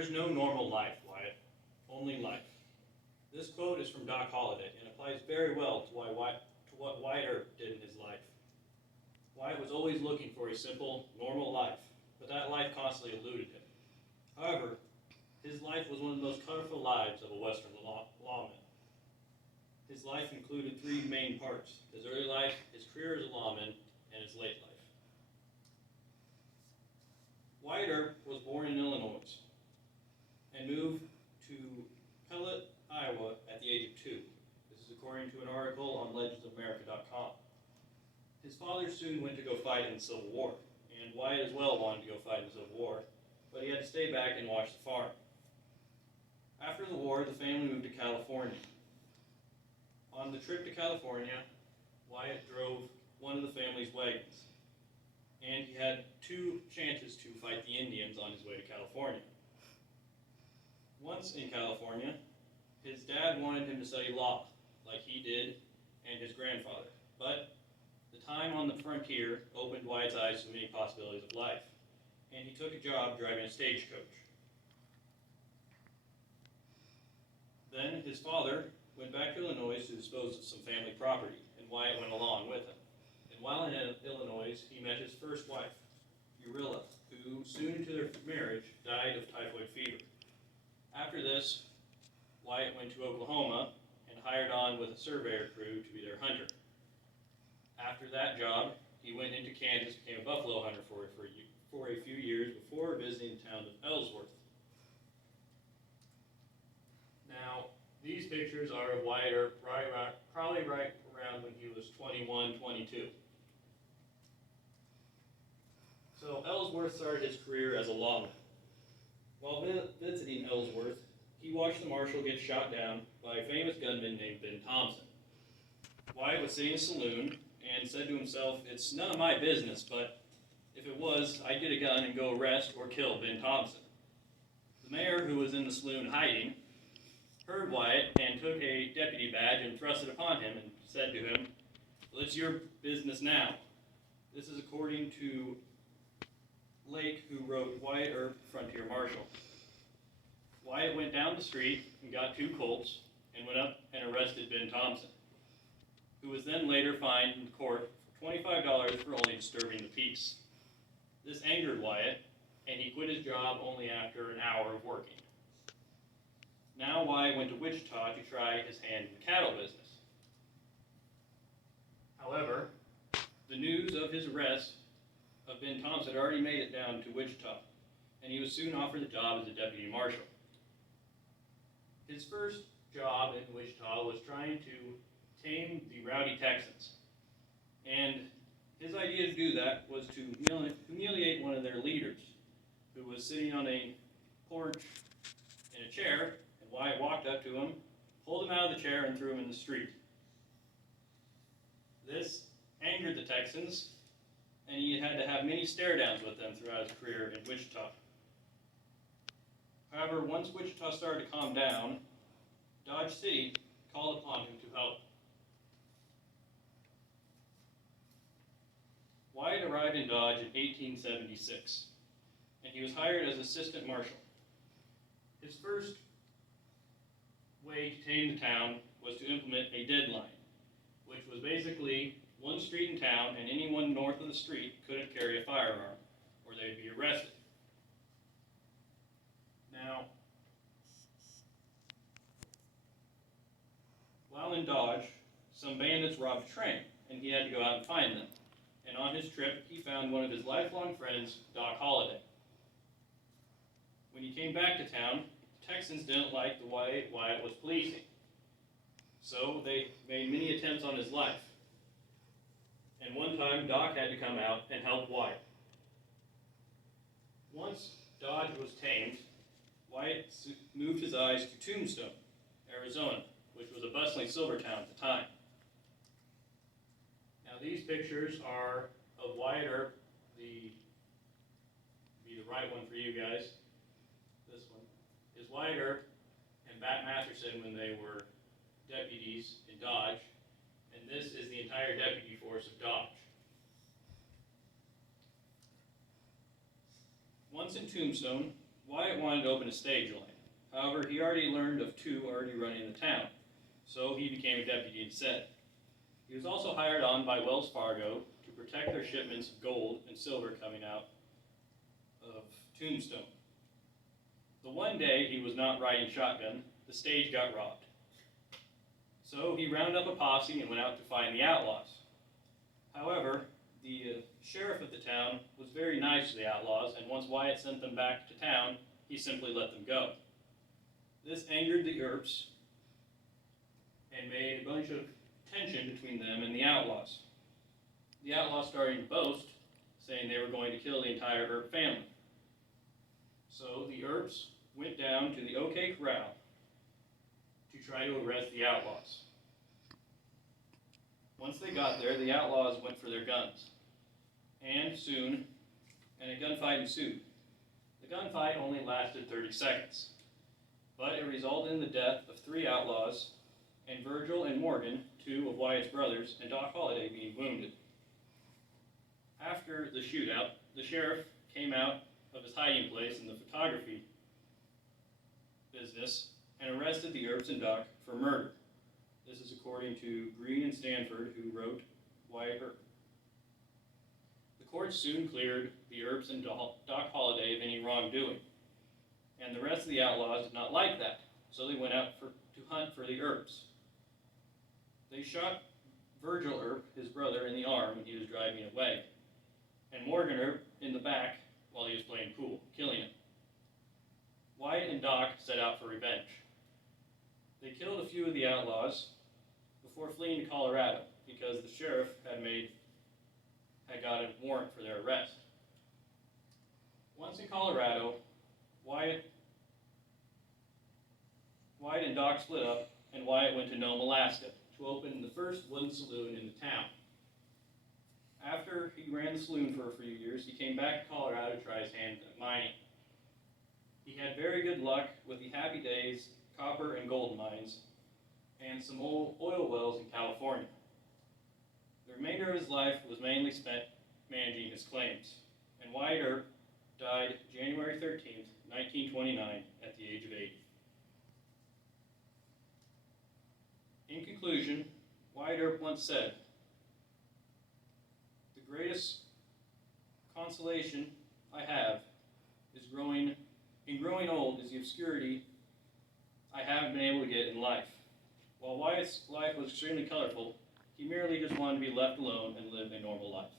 There's no normal life, Wyatt. Only life. This quote is from Doc Holliday and applies very well to what Wyatt Earp did in his life. Wyatt was always looking for a simple, normal life, but that life constantly eluded him. However, his life was one of the most colorful lives of a Western lawman. His life included three main parts: his early life, his career as a lawman, and his late life. Wyatt Earp was born in Illinois and moved to Pellet, Iowa at the age of 2. This is according to an article on legendsofamerica.com. His father soon went to go fight in the Civil War, and Wyatt as well wanted to go fight in the Civil War, but he had to stay back and watch the farm. After the war, the family moved to California. On the trip to California, Wyatt drove one of the family's wagons, and he had 2 chances to fight the Indians on his way to California. Once in California, his dad wanted him to study law, like he did and his grandfather, but the time on the frontier opened Wyatt's eyes to many possibilities of life, and he took a job driving a stagecoach. Then his father went back to Illinois to dispose of some family property, and Wyatt went along with him. And while in Illinois, he met his first wife, Urilla, who soon into their marriage died of typhoid fever. After this, Wyatt went to Oklahoma and hired on with a surveyor crew to be their hunter. After that job, he went into Kansas, became a buffalo hunter for a few years before visiting the town of Ellsworth. Now, these pictures are of Wyatt Earp probably right around when he was 21, 22. So Ellsworth started his career as a lawman. While visiting Ellsworth, he watched the marshal get shot down by a famous gunman named Ben Thompson. Wyatt was sitting in a saloon and said to himself, "It's none of my business, but if it was, I'd get a gun and go arrest or kill Ben Thompson." The mayor, who was in the saloon hiding, heard Wyatt and took a deputy badge and thrust it upon him and said to him, "Well, it's your business now." This is according to Lake, who wrote Wyatt Earp, Frontier Marshal. Wyatt went down the street and got 2 Colts and went up and arrested Ben Thompson, who was then later fined in court for $25 for only disturbing the peace. This angered Wyatt, and he quit his job only after an hour of working. Now Wyatt went to Wichita to try his hand in the cattle business. However, the news of his arrest of Ben Thompson had already made it down to Wichita, and he was soon offered the job as a deputy marshal. His first job in Wichita was trying to tame the rowdy Texans, and his idea to do that was to humiliate one of their leaders, who was sitting on a porch in a chair, and Wyatt walked up to him, pulled him out of the chair, and threw him in the street. This angered the Texans, and he had to have many stare-downs with them throughout his career in Wichita. However, once Wichita started to calm down, Dodge City called upon him to help. Wyatt arrived in Dodge in 1876, and he was hired as assistant marshal. His first way to tame the town was to implement a deadline, which was basically one street in town, and anyone north of the street couldn't carry a firearm, or they'd be arrested. Now, while in Dodge, some bandits robbed a train, and he had to go out and find them. And on his trip, he found one of his lifelong friends, Doc Holliday. When he came back to town, the Texans didn't like the way Wyatt was policing, so they made many attempts on his life. And one time, Doc had to come out and help Wyatt. Once Dodge was tamed, Wyatt moved his eyes to Tombstone, Arizona, which was a bustling silver town at the time. Now these pictures are of Wyatt Earp, the right one for you guys. This one is Wyatt Earp and Bat Masterson when they were deputies in Dodge, and this is the entire deputy force of Dodge. Once in Tombstone, Wyatt wanted to open a stage line. However, he already learned of two already running the town, so he became a deputy instead. He was also hired on by Wells Fargo to protect their shipments of gold and silver coming out of Tombstone. The one day he was not riding shotgun, the stage got robbed. So he rounded up a posse and went out to find the outlaws. However, the sheriff of the town was very nice to the outlaws, and once Wyatt sent them back to town, he simply let them go. This angered the Earps and made a bunch of tension between them and the outlaws. The outlaws started to boast, saying they were going to kill the entire Earp family. So the Earps went down to the OK Corral to try to arrest the outlaws. Once they got there, the outlaws went for their guns. And a gunfight ensued. The gunfight only lasted 30 seconds, but it resulted in the death of 3 outlaws, and Virgil and Morgan, 2 of Wyatt's brothers, and Doc Holliday being wounded. After the shootout, the sheriff came out of his hiding place in the photography business and arrested the Earps and Doc for murder. This is according to Green and Stanford, who wrote Wyatt Earp. The court soon cleared the Earps and Doc Holliday of any wrongdoing, and the rest of the outlaws did not like that, so they went out to hunt for the Earps. They shot Virgil Earp, his brother, in the arm when he was driving away, and Morgan Earp in the back while he was playing pool, killing him. Wyatt and Doc set out for revenge. They killed a few of the outlaws before fleeing to Colorado because the sheriff had got a warrant for their arrest. Once in Colorado, Wyatt and Doc split up, and Wyatt went to Nome, Alaska, to open the first wooden saloon in the town. After he ran the saloon for a few years, he came back to Colorado to try his hand at mining. He had very good luck with the Happy Days copper and gold mines and some oil wells in California. The remainder of his life was mainly spent managing his claims, and Wyatt Earp died January 13th, 1929, at the age of 80. In conclusion, Wyatt Earp once said, "The greatest consolation I have in growing old is the obscurity I haven't been able to get in life." While Wyatt's life was extremely colorful, he merely just wanted to be left alone and live a normal life.